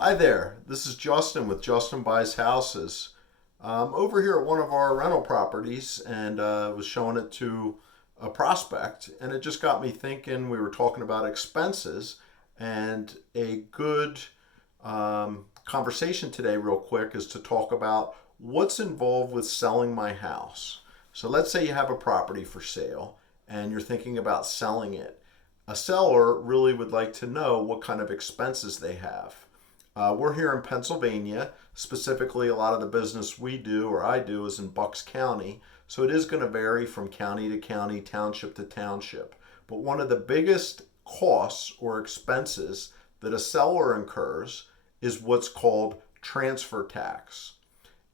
Hi there, this is Justin with Justin Buys Houses. I'm over here at one of our rental properties and was showing it to a prospect, and it just got me thinking. We were talking about expenses, and a good conversation today, real quick, is to talk about what's involved with selling my house. So let's say you have a property for sale and you're thinking about selling it. A seller really would like to know what kind of expenses they have. We're here in Pennsylvania. Specifically, a lot of the business we do or I do is in Bucks County. So it is going to vary from county to county, township to township. But one of the biggest costs or expenses that a seller incurs is what's called transfer tax.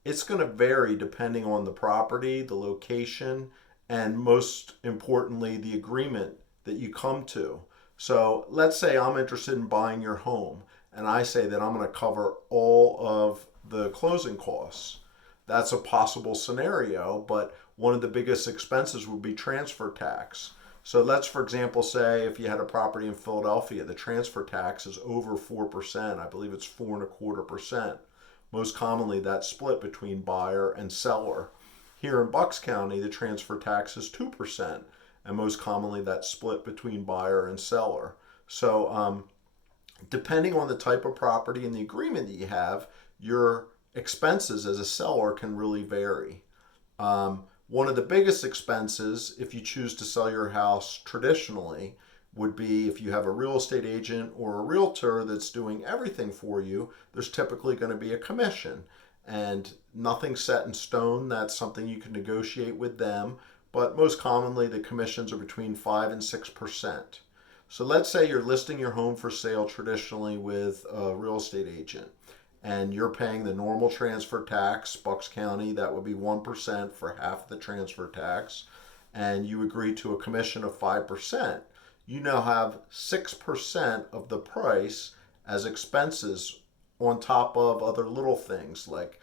It's going to vary depending on the property, the location, and most importantly, the agreement that you come to. So let's say I'm interested in buying your home, and I say that I'm going to cover all of the closing costs. That's a possible scenario, but one of the biggest expenses would be transfer tax. So let's, for example, say if you had a property in Philadelphia, the transfer tax is over 4%. I believe it's 4.25%. Most commonly, that's split between buyer and seller. Here in Bucks County, the transfer tax is 2%, and most commonly, that's split between buyer and seller. So, depending on the type of property and the agreement that you have, your expenses as a seller can really vary. One of the biggest expenses, if you choose to sell your house traditionally, would be if you have a real estate agent or a realtor that's doing everything for you, there's typically going to be a commission. And nothing's set in stone. That's something you can negotiate with them. But most commonly, the commissions are between 5 and 6%. So let's say you're listing your home for sale traditionally with a real estate agent, and you're paying the normal transfer tax. Bucks County, that would be 1% for half the transfer tax, and you agree to a commission of 5%. You now have 6% of the price as expenses on top of other little things like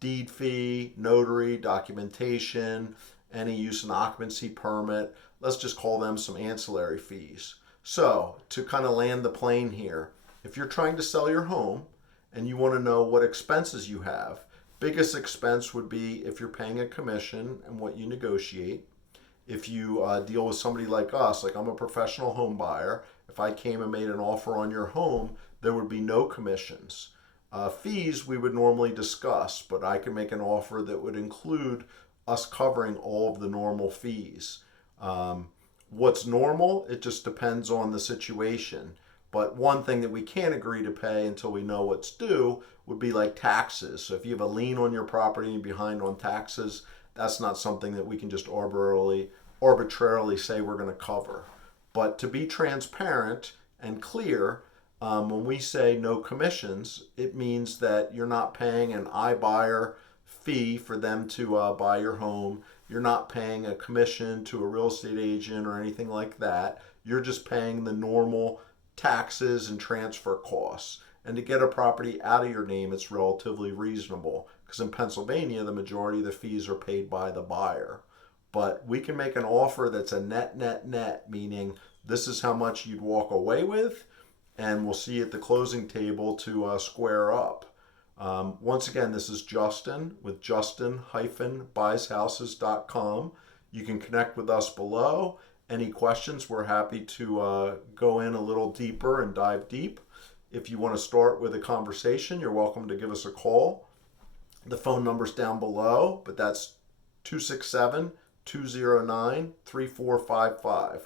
deed fee, notary, documentation, any use and occupancy permit. Let's just call them some ancillary fees. So, to kind of land the plane here, if you're trying to sell your home and you want to know what expenses you have, biggest expense would be if you're paying a commission and what you negotiate. If you deal with somebody like us, like I'm a professional home buyer, if I came and made an offer on your home, there would be no commissions. Fees we would normally discuss, but I can make an offer that would include us covering all of the normal fees. What's normal? It just depends on the situation. But one thing that we can't agree to pay until we know what's due would be like taxes. So if you have a lien on your property and you're behind on taxes, that's not something that we can just arbitrarily say we're going to cover. But to be transparent and clear, when we say no commissions, it means that you're not paying an iBuyer fee for them to buy your home. You're not paying a commission to a real estate agent or anything like that. You're just paying the normal taxes and transfer costs. And to get a property out of your name, it's relatively reasonable because in Pennsylvania, the majority of the fees are paid by the buyer. But we can make an offer that's a net, meaning this is how much you'd walk away with, and we'll see you at the closing table to square up. Once again, this is Justin with justin-buyshouses.com. You can connect with us below. Any questions, we're happy to go in a little deeper and dive deep. If you want to start with a conversation, you're welcome to give us a call. The phone number's down below, but that's 267-209-3455.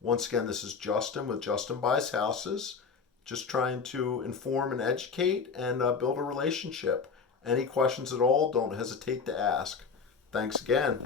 Once again, this is Justin with Justin Buys Houses. Just trying to inform and educate and build a relationship. Any questions at all, don't hesitate to ask. Thanks again.